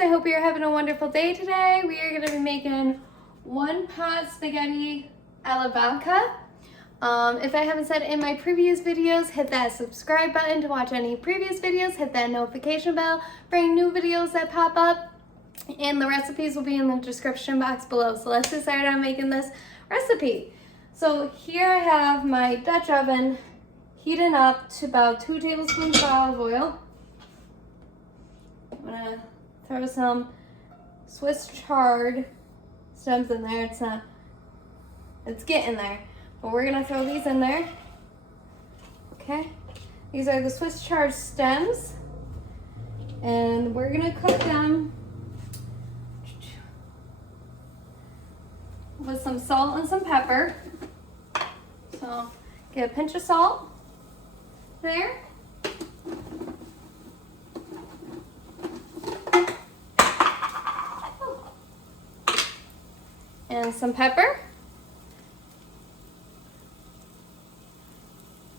I hope you're having a wonderful day today. We are going to be making 1 pot spaghetti alla vodka. If I haven't said in my previous videos, hit that subscribe button to watch any previous videos, hit that notification bell for any new videos that pop up, and the recipes will be in the description box below. So let's get started on making this recipe. So here I have my Dutch oven heating up to about 2 tablespoons of olive oil. I'm gonna throw some Swiss chard stems in there. It's getting there, but we're gonna throw these in there. Okay, these are the Swiss chard stems, and we're gonna cook them with some salt and some pepper. So get a pinch of salt there. And some pepper.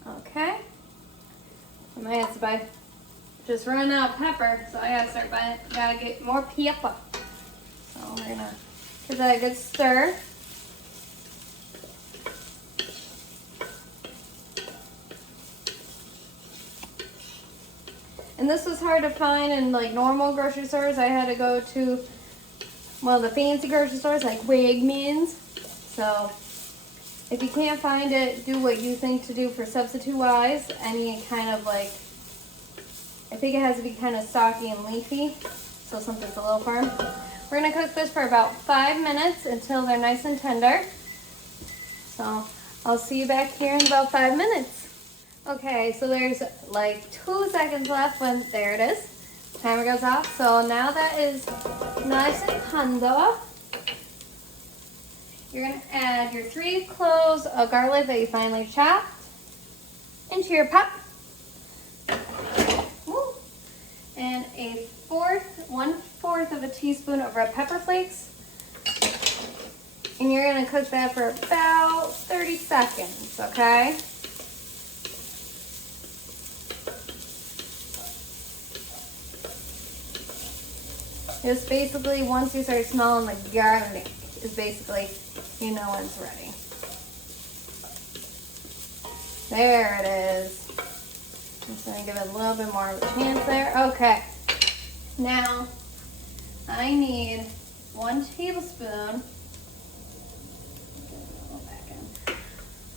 Okay. I might have to buy, just running out of pepper, so I gotta start buying, gotta get more pepper. So we're gonna give that a good stir. And this was hard to find in like normal grocery stores. I had to go to the fancy grocery stores like Wegmans. So if you can't find it, do what you think to do for substitute wise. Any kind of like, I think it has to be kind of stocky and leafy, so something's a little firm. We're gonna cook this for about 5 minutes until they're nice and tender. So I'll see you back here in about 5 minutes. Okay, so there's like 2 seconds left when, there it is. Timer goes off. So now that is nice and tender, you're gonna add your 3 cloves of garlic that you finely chopped into your pot. Woo. And a 1/4 of a teaspoon of red pepper flakes. And you're gonna cook that for about 30 seconds, okay? Just basically, once you start smelling the garlic, is basically, you know when it's ready. There it is. I'm just gonna give it a little bit more of a chance there. Okay. Now, I need 1 tablespoon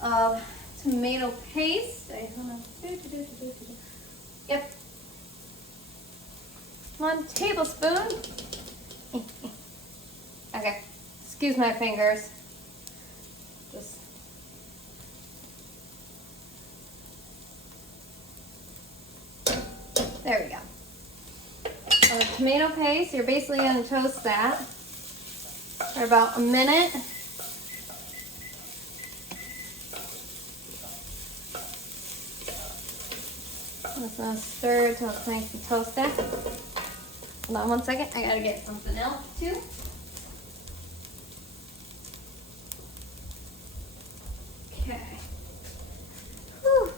of tomato paste. Yep. 1 tablespoon. Okay, excuse my fingers. Just there we go. Tomato paste, you're basically going to toast that for about a minute. Just going to stir it until it's nice and toasted. Hold on 1 second, I gotta get something else too. Okay. Whew.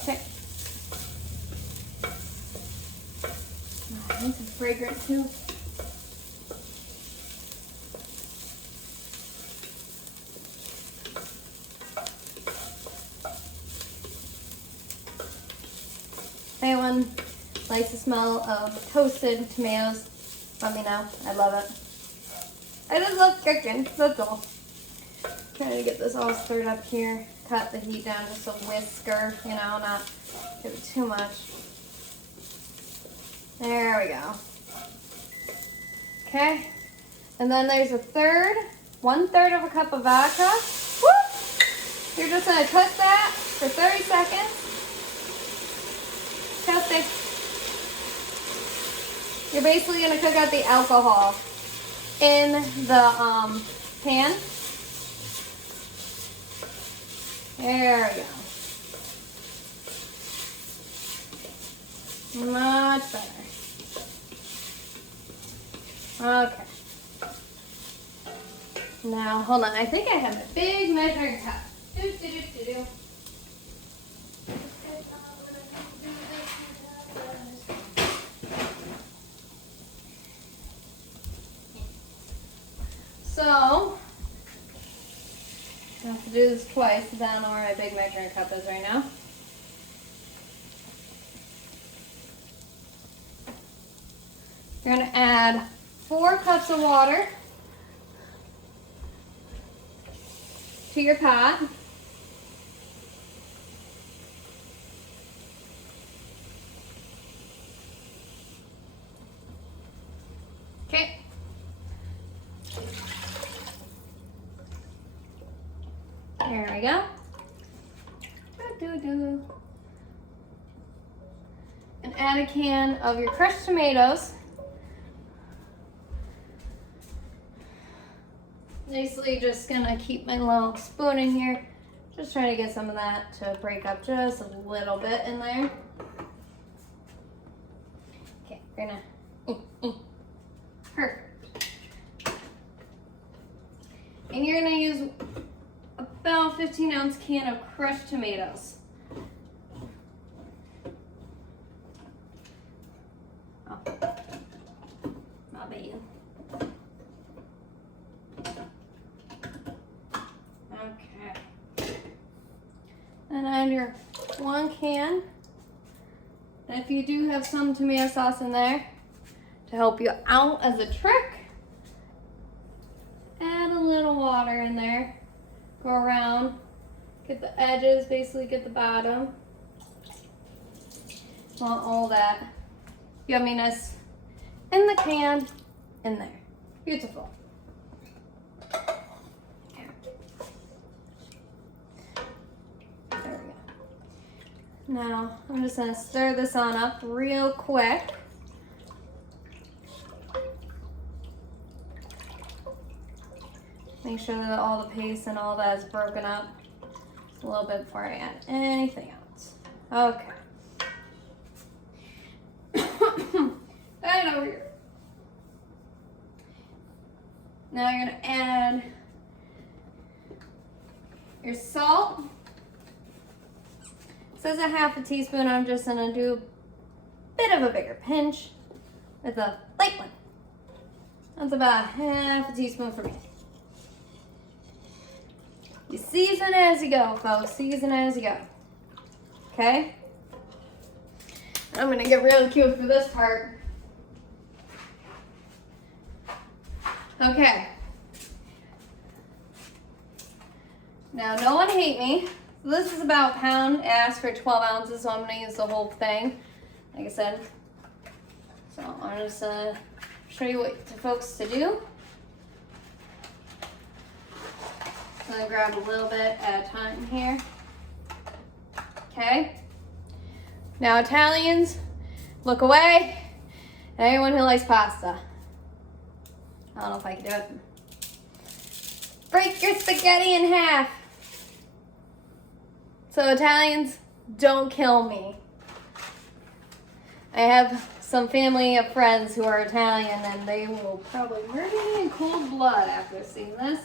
Okay. This is fragrant too. Anyone likes the smell of toasted tomatoes, let me know. I love it. I just love cooking, that's all. Trying to get this all stirred up here. Cut the heat down just a whisker, you know, not give it too much. There we go. Okay, and then there's 1/3 of a cup of vodka. Woo! You're just gonna cook that for 30 seconds. Toasting. You're basically going to cook out the alcohol in the pan. There we go. Much better. Okay. Now, hold on. I think I have a big measuring cup. do this twice, because I don't know where my big measuring cup is right now. You're going to add 4 cups of water to your pot. Okay. There we go. And add a can of your crushed tomatoes. Basically just gonna keep my little spoon in here. Just trying to get some of that to break up just a little bit in there. Okay, we're gonna, perfect. And you're gonna use about 15-ounce can of crushed tomatoes. Oh, my bad. Okay. And add your 1 can. And if you do have some tomato sauce in there to help you out as a trick, add a little water in there. Go around, get the edges, basically get the bottom. Want all that yumminess in the can, in there. Beautiful. There we go. Now, I'm just gonna stir this on up real quick. Make sure that all the paste and all that is broken up a little bit before I add anything else. Okay. And over here. Now you're gonna add your salt. It says a half a teaspoon. I'm just gonna do a bit of a bigger pinch with a light one. That's about half a teaspoon for me. You season as you go, folks. Season as you go. Okay? I'm gonna get really cute for this part. Okay. Now, no one hate me. So this is about a pound. It asks for 12 ounces, so I'm gonna use the whole thing. Like I said. So I'm just gonna show you what to folks to do. I'm gonna grab a little bit at a time here. Okay. Now Italians, look away. And anyone who likes pasta. I don't know if I can do it. Break your spaghetti in half. So Italians, don't kill me. I have some family of friends who are Italian and they will probably murder me in cold blood after seeing this.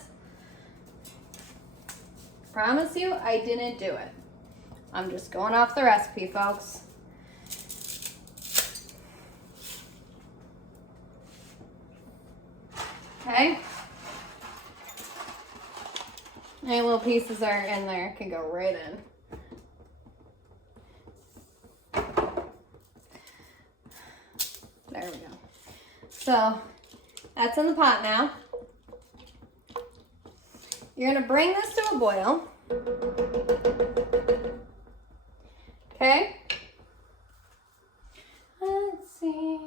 Promise you, I didn't do it. I'm just going off the recipe, folks. Okay. Any little pieces are in there can go right in. There we go. So that's in the pot now. You're gonna bring this to a boil. Okay. Let's see.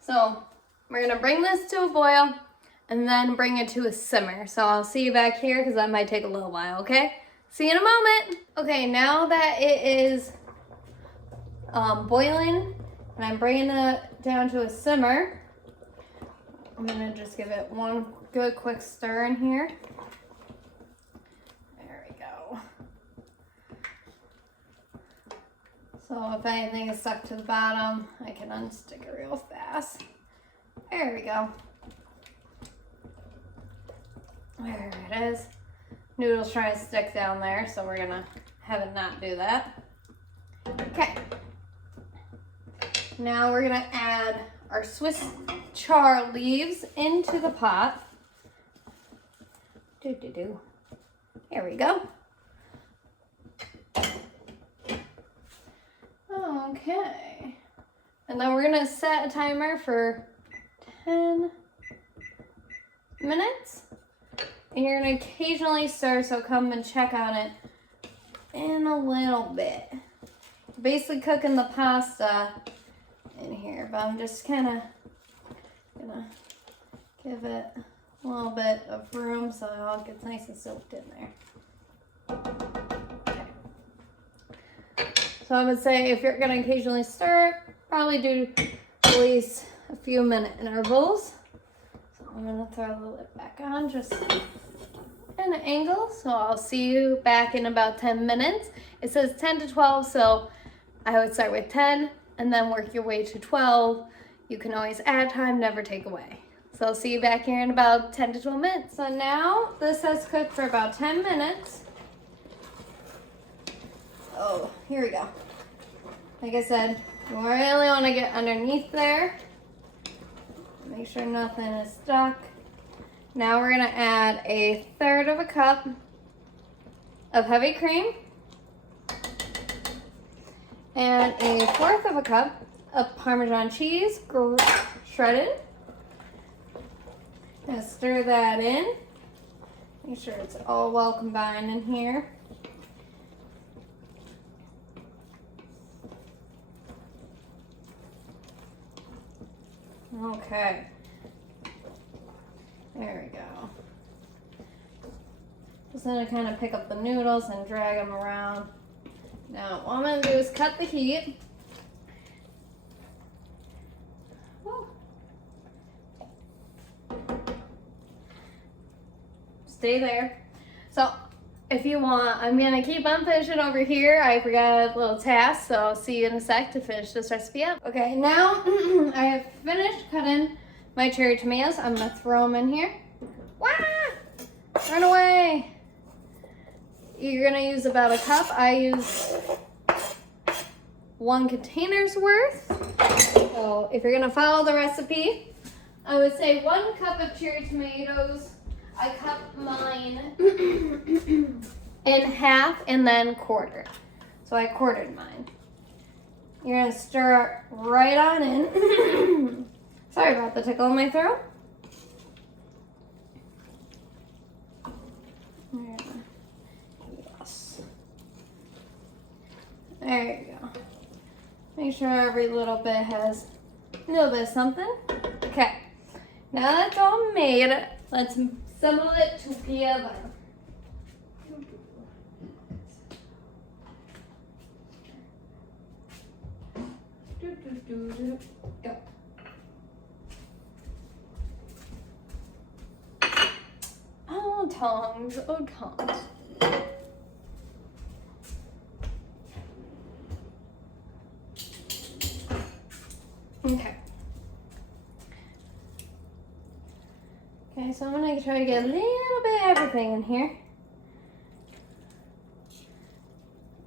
So we're gonna bring this to a boil and then bring it to a simmer. So I'll see you back here because that might take a little while, okay? See you in a moment. Okay, now that it is boiling and I'm bringing it down to a simmer, I'm gonna just give it one good quick stir in here. There we go. So if anything is stuck to the bottom, I can unstick it real fast. There we go. There it is. Noodles trying to stick down there, so we're gonna have it not do that. Okay. Now we're gonna add our Swiss chard leaves into the pot. Here we go. Okay. And then we're gonna set a timer for 10 minutes. And you're gonna occasionally stir, so come and check on it in a little bit. Basically cooking the pasta in here, but I'm just kind of gonna give it a little bit of room so it all gets nice and soaked in there. Okay. So I would say if you're gonna occasionally stir, probably do at least a few minute intervals. So I'm gonna throw the lid back on just in an angle. So I'll see you back in about 10 minutes. It says 10 to 12, so I would start with 10 and then work your way to 12. You can always add time, never take away. So I'll see you back here in about 10 to 12 minutes. So now this has cooked for about 10 minutes. Oh, here we go. Like I said, you really want to get underneath there. Make sure nothing is stuck. Now we're gonna add 1/3 cup of heavy cream and 1/4 cup of Parmesan cheese, shredded. Gonna stir that in. Make sure it's all well combined in here. Okay. There we go. Just gonna kind of pick up the noodles and drag them around. Now, what I'm gonna do is cut the heat. Woo. Stay there. So, if you want, I'm gonna keep on finishing over here. I forgot a little task, so I'll see you in a sec to finish this recipe up. Okay, now I have finished cutting my cherry tomatoes. I'm gonna throw them in here. Wah! Run away! You're gonna use about a cup. I use 1 container's worth. So if you're gonna follow the recipe, I would say 1 cup of cherry tomatoes. I cut mine in half and then quartered. So I quartered mine. You're gonna stir it right on in. Sorry about the tickle in my throat. Yes. There you go. Make sure every little bit has a little bit of something. Okay. Now that's all made, let's assemble it together. Go. Oh, tongs. Oh, tongs. Okay. Okay, so I'm gonna try to get a little bit of everything in here.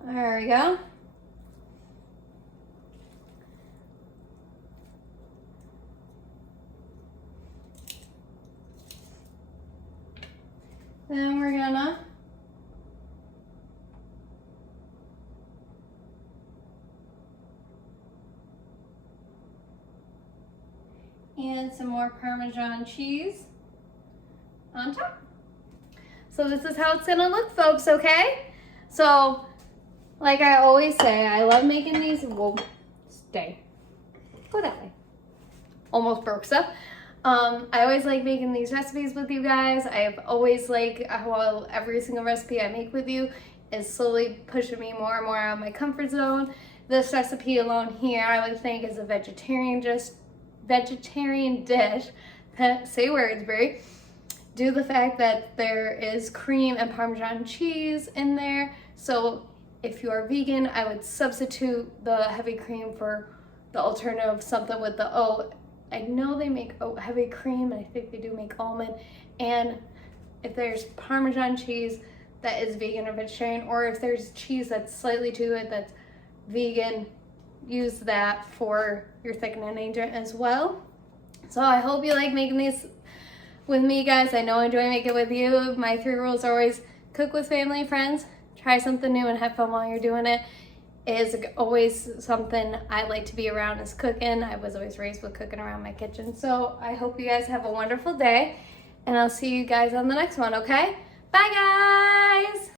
There we go. Then we're gonna add some more Parmesan cheese on top. So this is how it's gonna look, folks, okay? So, like I always say, I love making these. Whoa, stay. Go that way. Almost broke stuff. I always like making these recipes with you guys. I have always well, every single recipe I make with you is slowly pushing me more and more out of my comfort zone. This recipe alone here, I would think, is a vegetarian dish. Say words, Brie. Due to the fact that there is cream and Parmesan cheese in there. So if you are vegan, I would substitute the heavy cream for the alternative, something with the oat. I know they make oat heavy cream, and I think they do make almond. And if there's Parmesan cheese that is vegan or vegetarian, or if there's cheese that's slightly too good that's vegan, use that for your thickening agent as well. So I hope you like making these with me, guys. I know I enjoy making it with you. My 3 rules are always cook with family and friends, try something new and have fun while you're doing it. Is always something I like to be around is cooking. I was always raised with cooking around my kitchen. So I hope you guys have a wonderful day, and I'll see you guys on the next one, okay? Bye, guys!